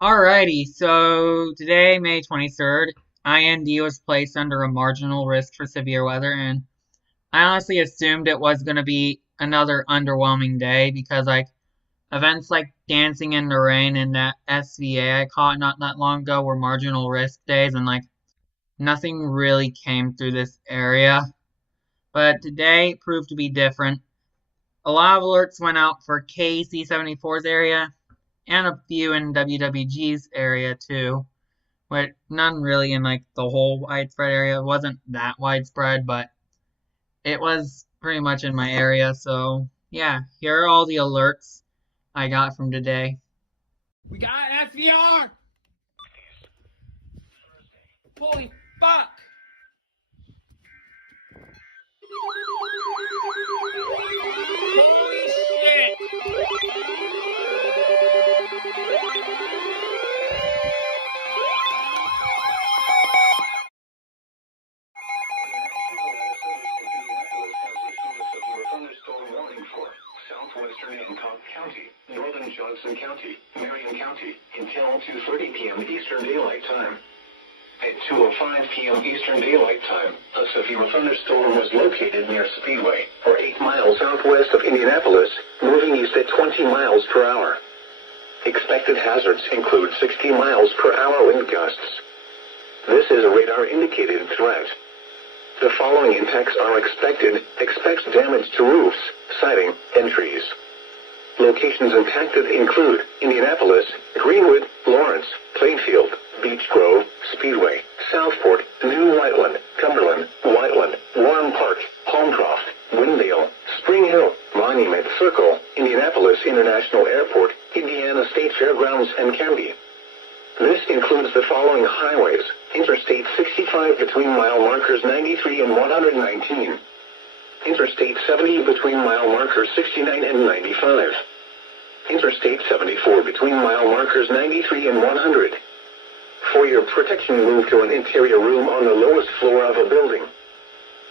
Alrighty, so today, May 23rd, IND was placed under a marginal risk for severe weather, and I honestly assumed it was going to be another underwhelming day because, events like dancing in the rain and that SVA I caught not that long ago were marginal risk days, and, nothing really came through this area. But today proved to be different. A lot of alerts went out for KC-74's area, and a few in WWG's area too. But none really in the whole widespread area. It wasn't that widespread, but it was pretty much in my area. So yeah, here are all the alerts I got from today. We got SVR! Holy fuck! Holy shit! Thunderstorm warning for southwestern Hancock County, northern Johnson County, Marion County, until 2:30 p.m. Eastern Daylight Time. At 2:05 p.m. Eastern Daylight Time, a severe thunderstorm was located near Speedway, or 8 miles southwest of Indianapolis, moving east at 20 miles per hour. Expected hazards include 60 miles per hour wind gusts. This is a radar-indicated threat. The following impacts are expected. Expects damage to roofs, siding, and trees. Locations impacted include Indianapolis, Greenwood, Lawrence, Plainfield, Beech Grove, Speedway, Southport, New Whiteland, Cumberland, Whiteland, Warren Park, Holmcroft, Windale, Spring Hill, Monument Circle, Indianapolis International Airport, Indiana State Fairgrounds, and Canby. This includes the following highways: Interstate 65 between mile markers 93 and 119. Interstate 70 between mile markers 69 and 95. Interstate 74 between mile markers 93 and 100. For your protection, move to an interior room on the lowest floor of a building.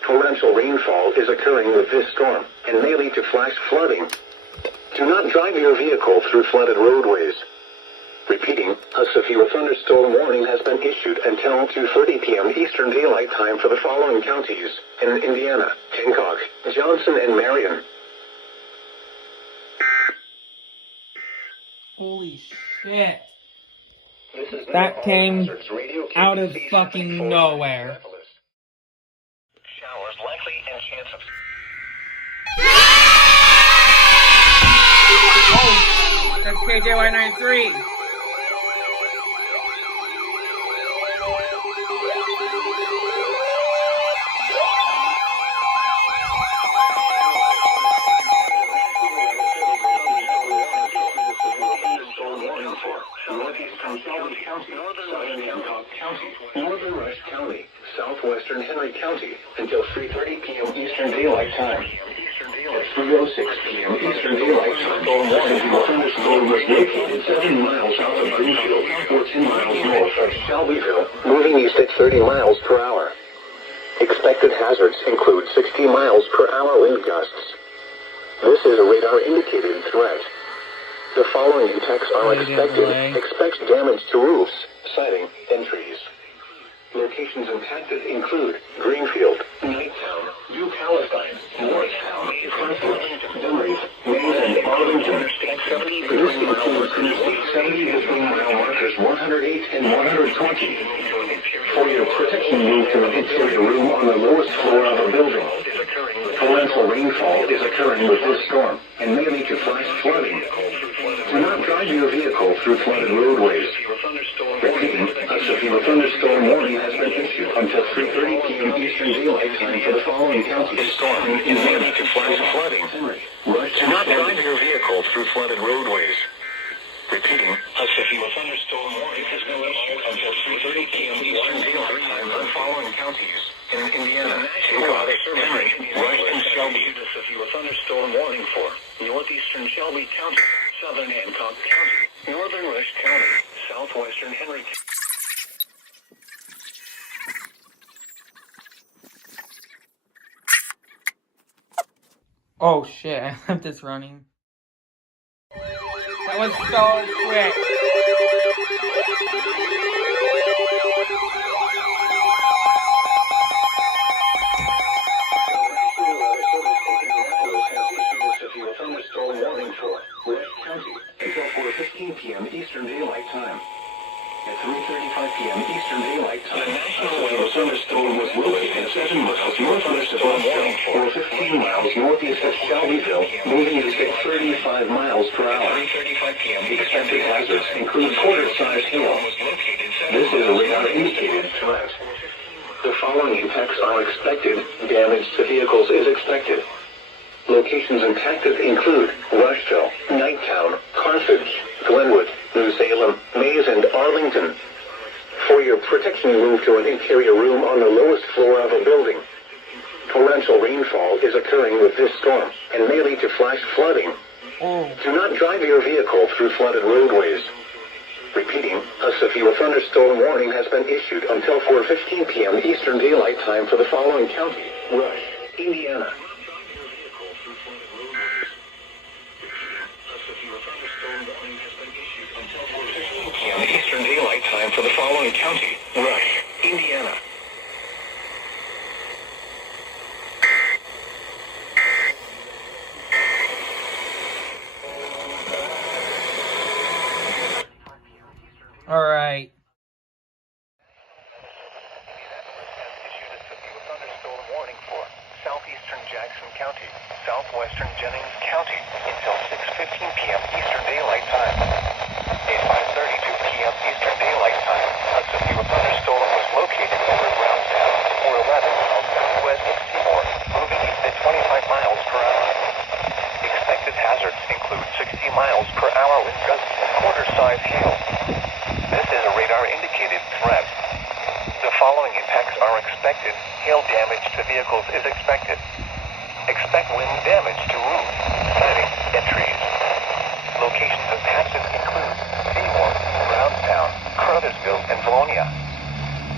Torrential rainfall is occurring with this storm and may lead to flash flooding. Do not drive your vehicle through flooded roadways. Repeating, a severe thunderstorm warning has been issued until 2:30 p.m. Eastern Daylight Time for the following counties in Indiana: Hancock, Johnson, and Marion. Holy shit. That came out of fucking nowhere. Showers likely and chance of... Oh, that's KJY93. Northeastern Shelby County, southern Hancock County, northern Rush County, southwestern Henry County, until 3:30 p.m. Eastern Daylight Time. At 3:06 p.m. Eastern Daylight Time, the thunderstorm was located 7 miles south of Greenfield, or 10 miles north of Shelbyville, moving east at 30 miles per hour. Expected hazards include 60 miles per hour wind gusts. This is a radar-indicated threat. The following impacts are expected. Expects damage to roofs, siding, and trees. Locations impacted include Greenfield, Knighttown, New Palestine, Morristown, Cranfield, Dumfries, Mays, and Arlington. This includes Interstate 70 between mile markers 108 and 120. For your protection, move to an interior room on the lowest floor of a building. Torrential rainfall is occurring with this storm and may lead to flash flooding. Do not drive your vehicle through flooded roadways. Repeating, a severe thunderstorm warning has been issued until 3:30 p.m. Eastern Daylight Time for the following counties. Storm is may lead to flash flooding. Do not drive your vehicle through flooded roadways. Repeating, a severe thunderstorm warning has been issued until 3:30 p.m. Eastern Daylight Time for the following counties in Indiana, Hancock, Henry, Rush, and Shelby. A severe thunderstorm warning for northeastern Shelby County, southern Hancock County, northern Rush County, southwestern Henry County. Oh shit, I left this running. That was so quick. Eastern Daylight Time. At 3:35 p.m. Eastern Daylight Time, a severe thunderstorm was located 7 miles northwest of Boston, or 15 miles northeast of Shelbyville, moving east at 35 miles per hour. Expected hazards include quarter-size hail. This is a radar-indicated threat. The following impacts are expected. Damage to vehicles is expected. Locations impacted include Rushville, Knighttown, Carthage, Glenwood, New Salem, Mays, and Arlington. For your protection, move to an interior room on the lowest floor of a building. Torrential rainfall is occurring with this storm and may lead to flash flooding. Do not drive your vehicle through flooded roadways. Repeating, a severe thunderstorm warning has been issued until 4:15 p.m. Eastern Daylight Time for the following county: Rush, Indiana. Eastern Daylight Time for the following county: Rush, Indiana. All right. Thunderstorm warning for southeastern Jackson County, southwestern Jennings County until 6:15 p.m. Eastern Daylight Time. At 5:32 p.m. Eastern Daylight Time, a severe thunderstorm was located over Brownstown, or 11 miles southwest of Seymour, moving east at 25 miles per hour. Expected hazards include 60 miles per hour with gusts and quarter-size hail. This is a radar-indicated threat. The following impacts are expected. Hail damage to vehicles is expected. Expect wind damage to roofs, siding, and trees. Locations impacted include Seymour, Brownstown, Crothersville, and Valonia.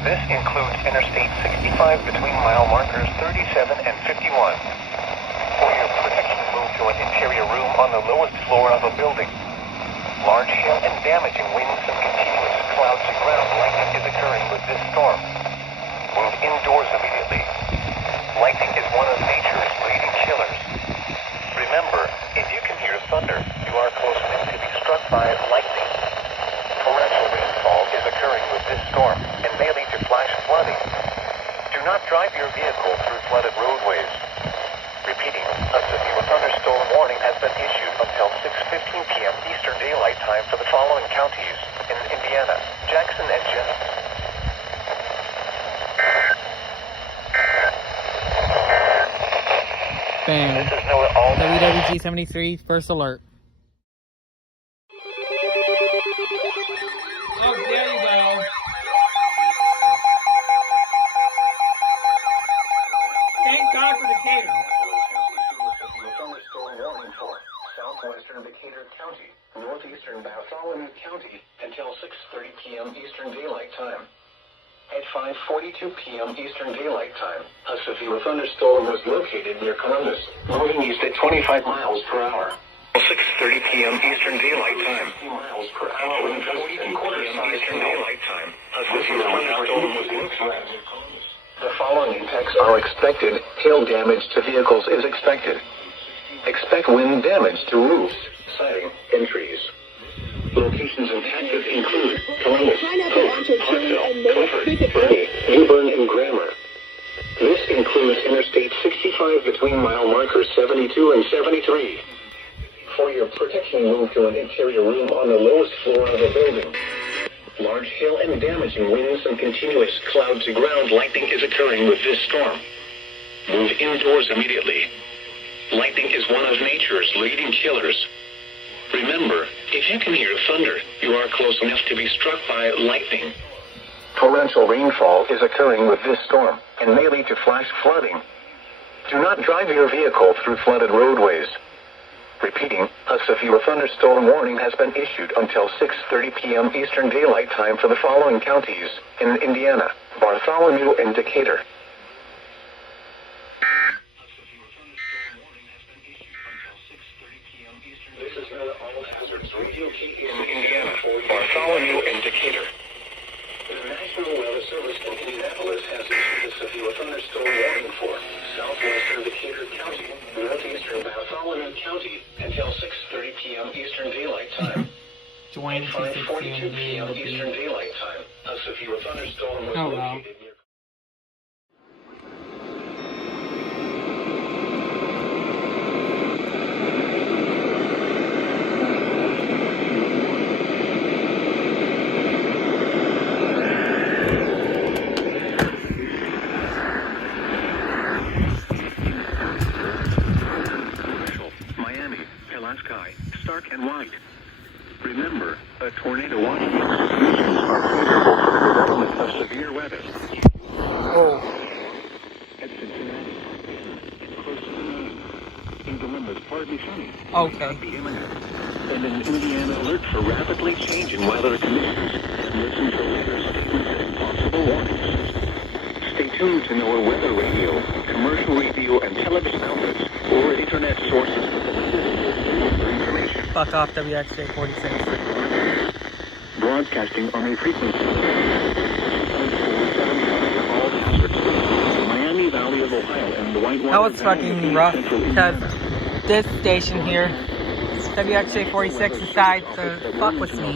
This includes Interstate 65 between mile markers 37 and 51. For your protection, move to an interior room on the lowest floor of a building. Large hail and damaging winds and continuous clouds to ground lightning is occurring with this storm. Move indoors immediately. Lightning is one of nature's leading killers. Remember, if you can hear thunder, you are close enough to be struck by lightning. Torrential rainfall is occurring with this storm and may lead to flash flooding. Do not drive your vehicle through flooded roadways. Repeating, a severe thunderstorm warning has been issued until 6:15 p.m. Eastern Daylight Time for the following counties in Indiana: Jackson and Jennings. Bam. This is NOAA all. WWG 73, first alert. Oh, there you go. Thank God for Decatur. Thunderstorm warning for southwestern Decatur County, northeastern Bartholomew County until 6:30 p.m. Eastern Daylight Time. At 5:42 p.m. Eastern Daylight Time, a severe thunderstorm was located near Columbus, moving east at 25 miles per hour. 6:30 p.m. Eastern Daylight Time. Miles per hour with 40 quarters Eastern Daylight Time. A severe thunderstorm was located. The following impacts are expected. Hail damage to vehicles is expected. Expect wind damage to roofs, siding, and trees. Locations impacted include Columbus, Hope, Hartsville, Clifford, Bernie, Newbern, and Grammar. This includes Interstate 65 between mile markers 72 and 73. For your protection, move to an interior room on the lowest floor of a building. Large hail and damaging winds and continuous cloud to ground lightning is occurring with this storm. Move indoors immediately. Lightning is one of nature's leading killers. Remember, if you can hear thunder, you are close enough to be struck by lightning. Torrential rainfall is occurring with this storm and may lead to flash flooding. Do not drive your vehicle through flooded roadways. Repeating, a severe thunderstorm warning has been issued until 6:30 p.m. Eastern Daylight Time for the following counties in Indiana: Bartholomew and Decatur. This is NOAA All Hazards Radio in Indiana for Bartholomew and Decatur. The National Weather Service in Indianapolis has issued a severe thunderstorm warning for southwestern Decatur County, northeastern Bartholomew County until 6:30 p.m. Eastern Daylight Time. Join 5:42 p.m. Eastern Daylight Time. A severe thunderstorm was located near. Sky, stark and white. Remember, a tornado warning conditions are favorable for the development of severe weather. Oh. At Cincinnati, close to the main. In Columbus, partly sunny. Okay. Be imminent. And an Indiana alert for rapidly changing weather conditions. Listen to later statements and possible warnings. Stay tuned to know our weather radio, commercial radio, and television outlets, or internet sources for the latest information. Fuck off, WXJ46. Broadcasting on a frequency. All hazards. Miami Valley of Ohio and the Whitewater. That was fucking rough because this station here, WXJ46, decides to fuck with me.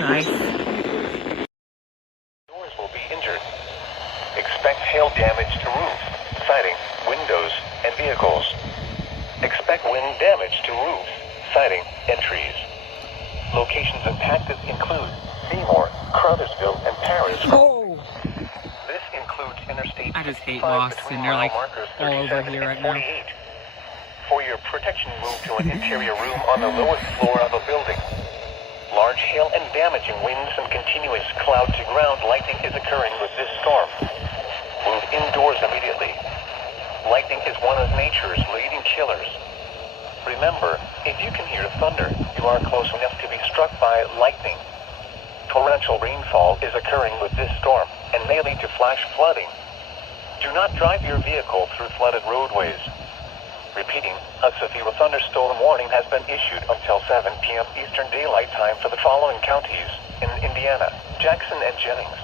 Nice. Doors will be injured. Expect hail damage to roof, siding, windows, and vehicles. Expect wind damage to roofs, siding, and trees. Locations impacted include Seymour, Crothersville, and Paris. Oh! This includes Interstate I just hate 65 lost, between and they're like mile markers all over 37 here and right now. 48. For your protection, move to an interior room on the lowest floor of a building. Large hail and damaging winds and continuous cloud-to-ground lightning is occurring with this storm. Move indoors immediately. Lightning is one of nature's leading killers. Remember, if you can hear thunder, you are close enough to be struck by lightning. Torrential rainfall is occurring with this storm and may lead to flash flooding. Do not drive your vehicle through flooded roadways. Repeating, a severe thunderstorm warning has been issued until 7 p.m. Eastern Daylight Time for the following counties in Indiana, Jackson, and Jennings.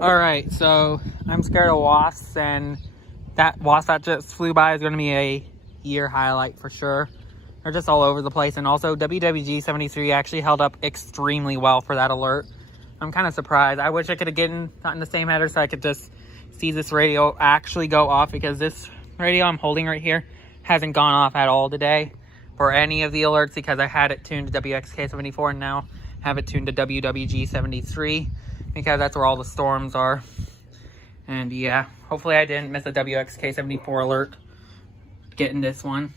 Alright, so I'm scared of wasps, and that wasp that just flew by is going to be a year highlight for sure. They're just all over the place, and also WWG-73 actually held up extremely well for that alert. I'm kind of surprised. I wish I could have gotten the same header so I could just see this radio actually go off, because this radio I'm holding right here hasn't gone off at all today for any of the alerts, because I had it tuned to WXK-74 and now have it tuned to WWG-73 because that's where all the storms are. And yeah, hopefully I didn't miss a WXK-74 alert getting this one.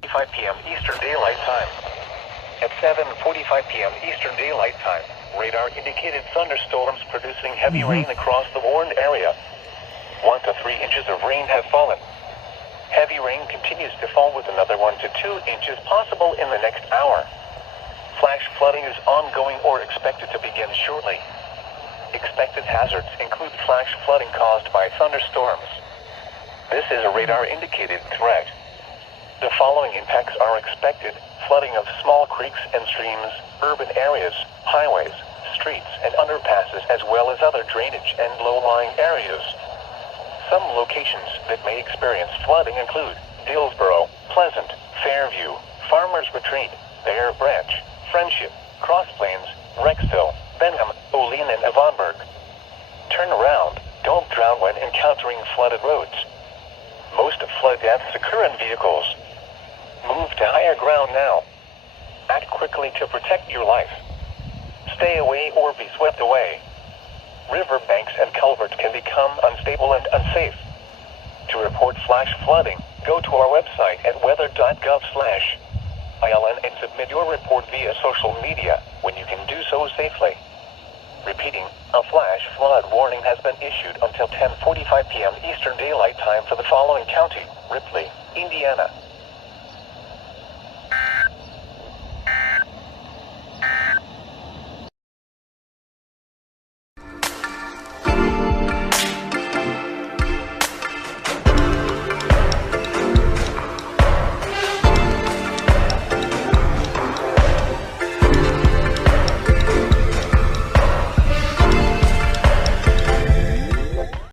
5 p.m. Eastern Daylight Time. At 7:45 p.m. Eastern Daylight Time, radar indicated thunderstorms producing heavy rain across the warned area. 1 to 3 inches of rain have fallen. Heavy rain continues to fall with another 1 to 2 inches possible in the next hour. Flash flooding is ongoing or expected to begin shortly. Expected hazards include flash flooding caused by thunderstorms. This is a radar indicated threat. The following impacts are expected: flooding of small creeks and streams, urban areas, highways, streets, and underpasses, as well as other drainage and low-lying areas. Some locations that may experience flooding include Dillsboro, Pleasant, Fairview, Farmers Retreat, Bear Branch, Friendship, Cross Plains, Rexville, Benham, Olean, and Avonburg. Turn around. Don't drown when encountering flooded roads. Most flood deaths occur in vehicles. Move to higher ground now. Act quickly to protect your life. Stay away or be swept away. River banks and culverts can become unstable and unsafe. To report flash flooding, go to our website at weather.gov/ILN and submit your report via social media when you can do so safely. Repeating, a flash flood warning has been issued until 10:45 p.m. Eastern Daylight Time for the following county: Ripley, Indiana,